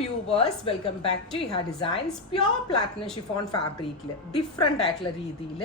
Viewers, welcome back to ഇഹ designs. Pure platinum chiffon ഫാബ്രിക്കിൽ different ആയിട്ടുള്ള രീതിയിൽ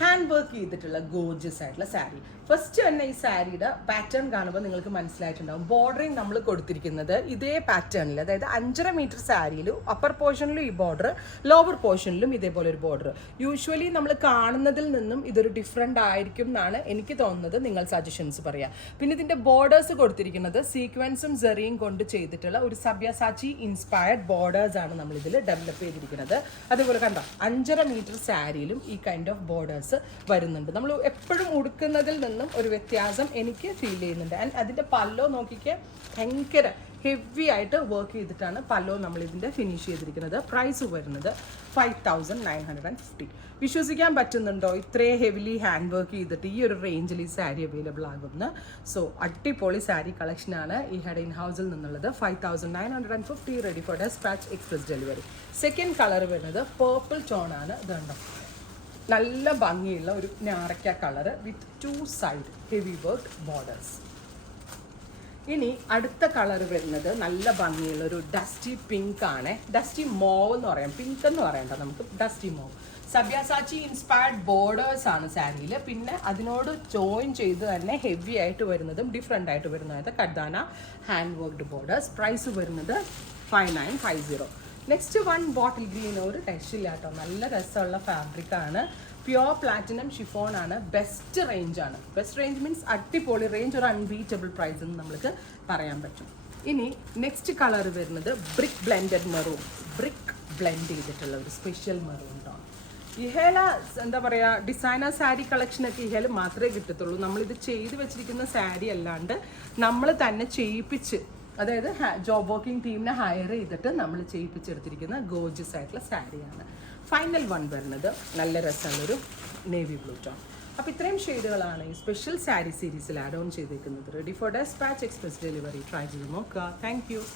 ഹാൻഡ് വർക്ക് ചെയ്തിട്ടുള്ള ഗോർജിയസ് ആയിട്ടുള്ള സാരി. ഫസ്റ്റ് തന്നെ ഈ സാരിയുടെ പാറ്റേൺ കാണുമ്പോൾ നിങ്ങൾക്ക് മനസ്സിലായിട്ടുണ്ടാവും. ബോർഡറിങ് നമ്മൾ കൊടുത്തിരിക്കുന്നത് ഇതേ പാറ്റേണിൽ, അതായത് 5.5 മീറ്റർ സാരിയിലും അപ്പർ പോർഷനിലും ഈ ബോർഡർ, ലോവർ പോർഷനിലും ഇതേപോലെ ഒരു ബോർഡർ. യൂഷ്വലി നമ്മൾ കാണുന്നതിൽ നിന്നും ഇതൊരു ഡിഫറെൻ്റ് ആയിരിക്കും എന്നാണ് എനിക്ക് തോന്നുന്നത്. നിങ്ങൾ സജഷൻസ് പറയാം. പിന്നെ ഇതിൻ്റെ ബോർഡേഴ്സ് കൊടുത്തിരിക്കുന്നത് സീക്വൻസും സെറിയും കൊണ്ട് ചെയ്തിട്ടുള്ള ഒരു സബ്യാസാച്ചി ഇൻസ്പയർഡ് ബോർഡേഴ്സ് ആണ് നമ്മൾ ഇതിൽ ഡെവലപ്പ് ചെയ്തിരിക്കുന്നത്. അതുപോലെ കണ്ടോ, 5.5 മീറ്റർ സാരിയിലും ഈ കൈൻഡ് ഓഫ് ബോർഡേഴ്സ് വരുന്നുണ്ട്. നമ്മൾ എപ്പോഴും ഉടുക്കുന്നതിൽ നിന്നും ഒരു വ്യത്യാസം എനിക്ക് ഫീൽ ചെയ്യുന്നുണ്ട്. ആൻഡ് അതിൻ്റെ പല്ലോ നോക്കിക്ക് ഭയങ്കര ഹെവി ആയിട്ട് വർക്ക് ചെയ്തിട്ടാണ് പല്ലോ നമ്മൾ ഇതിൻ്റെ ഫിനിഷ് ചെയ്തിരിക്കുന്നത്. പ്രൈസ് വരുന്നത് 5950. വിശ്വസിക്കാൻ പറ്റുന്നുണ്ടോ ഇത്രയും ഹെവിലി ഹാൻഡ് വർക്ക് ചെയ്തിട്ട് ഈ ഒരു റേഞ്ചിൽ ഈ സാരി അവൈലബിൾ ആകുമെന്ന്? സോ അടിപൊളി സാരി കളക്ഷനാണ് ഈ ഹെഡ് ഇൻ ഹൗസിൽ നിന്നുള്ളത്. 5950, ready for dispatch, express delivery. Second colour വരുന്നത് പേർപ്പിൾ ടോൺ ആണ്. ഇതുണ്ടോ, നല്ല ഭംഗിയുള്ള ഒരു ഞാറയ്ക്ക colour with 2 side heavy work borders. ഇനി അടുത്ത കളർ വരുന്നത് നല്ല ഭംഗിയുള്ള ഒരു ഡസ്റ്റി പിങ്ക് ആണ്. ഡസ്റ്റി മോവ് എന്ന് പറയാം, പിങ്ക് എന്ന് പറയണ്ട, നമുക്ക് dusty mauve. Sabyasachi inspired borders ആണ് സാരിയിൽ. പിന്നെ അതിനോട് ജോയിൻ ചെയ്ത് തന്നെ ഹെവി ആയിട്ട് വരുന്നതും ഡിഫറെൻ്റ് ആയിട്ട് വരുന്നത് കർദാന ഹാൻഡ് വർക്ക്ഡ് ബോർഡേഴ്സ്. പ്രൈസ് വരുന്നത് 5950. നെക്സ്റ്റ് വൺ ബോട്ടിൽ ഗ്രീൻ, ഒരു രക്ഷയില്ല കേട്ടോ, നല്ല രസമുള്ള ഫാബ്രിക്കാണ്. പ്യോർ പ്ലാറ്റിനം ഷിഫോൺ ആണ്. ബെസ്റ്റ് റേഞ്ച് ആണ്. ബെസ്റ്റ് റേഞ്ച് മീൻസ് അടിപൊളി റേഞ്ച്, ഒരു അൺബീറ്റബിൾ പ്രൈസ് എന്ന് നമുക്ക് പറയാൻ പറ്റും. ഇനി നെക്സ്റ്റ് കളർ വരുന്നത് brick blended maroon. Brick blend ചെയ്തിട്ടുള്ള ഒരു സ്പെഷ്യൽ മെറൂൺ ആണ്. ഇഹേല എന്താ പറയുക, ഡിസൈനർ സാരി കളക്ഷനൊക്കെ ഇഹേല മാത്രമേ കിട്ടത്തുള്ളൂ. നമ്മളിത് ചെയ്ത് വെച്ചിരിക്കുന്ന സാരി അല്ലാണ്ട് നമ്മൾ തന്നെ ചെയ്യിപ്പിച്ച്, അതായത് ജോബ് വർക്കിംഗ് ടീമിനെ ഹയർ ചെയ്തിട്ട് നമ്മൾ ചെയ്യിപ്പിച്ചെടുത്തിരിക്കുന്ന ഗോർജിയസ് ആയിട്ടുള്ള സാരിയാണ്. ഫൈനൽ വൺ വരുന്നത് നല്ല രസമുള്ളൊരു നേവി ബ്ലൂ ടോൺ. അപ്പോൾ ഇത്രയും ഷെയ്ഡുകളാണ് ഈ സ്പെഷ്യൽ സാരി സീരീസിൽ ആഡ് ഓൺ ചെയ്തിരിക്കുന്നത്. Ready for dispatch, express delivery. Try ചെയ്ത് നോക്കുക. Thank U.